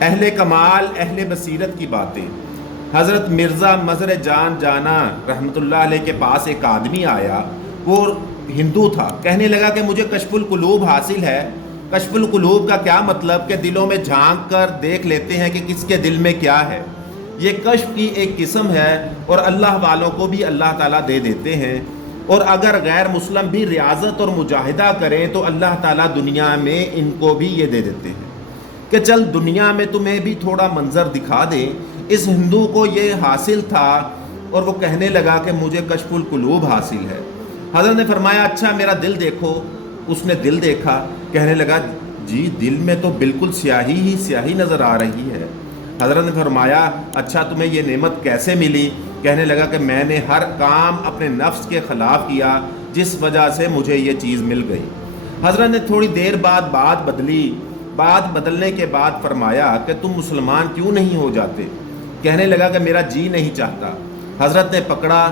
اہل کمال اہل بصیرت کی باتیں۔ حضرت مرزا مظہر جان جانا رحمۃ اللہ علیہ کے پاس ایک آدمی آیا، وہ ہندو تھا، کہنے لگا کہ مجھے کشف القلوب حاصل ہے۔ کشف القلوب کا کیا مطلب کہ دلوں میں جھانک کر دیکھ لیتے ہیں کہ کس کے دل میں کیا ہے۔ یہ کشف کی ایک قسم ہے اور اللہ والوں کو بھی اللہ تعالیٰ دے دیتے ہیں، اور اگر غیر مسلم بھی ریاضت اور مجاہدہ کریں تو اللہ تعالیٰ دنیا میں ان کو بھی یہ دے دیتے ہیں کہ چل دنیا میں تمہیں بھی تھوڑا منظر دکھا دیں۔ اس ہندو کو یہ حاصل تھا اور وہ کہنے لگا کہ مجھے کشف القلوب حاصل ہے۔ حضرت نے فرمایا اچھا میرا دل دیکھو۔ اس نے دل دیکھا، کہنے لگا جی دل میں تو بالکل سیاہی ہی سیاہی نظر آ رہی ہے۔ حضرت نے فرمایا اچھا تمہیں یہ نعمت کیسے ملی؟ کہنے لگا کہ میں نے ہر کام اپنے نفس کے خلاف کیا جس وجہ سے مجھے یہ چیز مل گئی۔ حضرت نے تھوڑی دیر بعد بات بدلی، بات بدلنے کے بعد فرمایا کہ تم مسلمان کیوں نہیں ہو جاتے؟ کہنے لگا کہ میرا جی نہیں چاہتا۔ حضرت نے پکڑا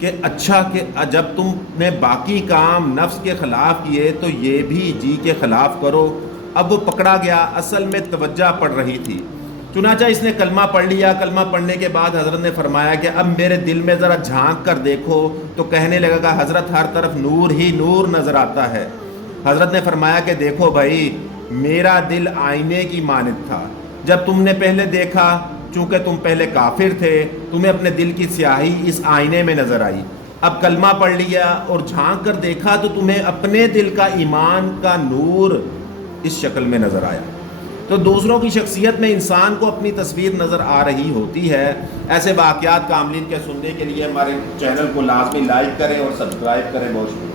کہ اچھا کہ جب تم نے باقی کام نفس کے خلاف کیے تو یہ بھی جی کے خلاف کرو۔ اب وہ پکڑا گیا، اصل میں توجہ پڑ رہی تھی، چنانچہ اس نے کلمہ پڑھ لیا۔ کلمہ پڑھنے کے بعد حضرت نے فرمایا کہ اب میرے دل میں ذرا جھانک کر دیکھو، تو کہنے لگا کہ حضرت ہر طرف نور ہی نور نظر آتا ہے۔ حضرت نے فرمایا کہ دیکھو بھائی میرا دل آئینے کی مانند تھا، جب تم نے پہلے دیکھا چونکہ تم پہلے کافر تھے، تمہیں اپنے دل کی سیاہی اس آئینے میں نظر آئی، اب کلمہ پڑھ لیا اور جھانک کر دیکھا تو تمہیں اپنے دل کا ایمان کا نور اس شکل میں نظر آیا۔ تو دوسروں کی شخصیت میں انسان کو اپنی تصویر نظر آ رہی ہوتی ہے۔ ایسے واقعات کاملین کے سننے کے لیے ہمارے چینل کو لازمی لائک کریں اور سبسکرائب کریں۔ بہت شکریہ۔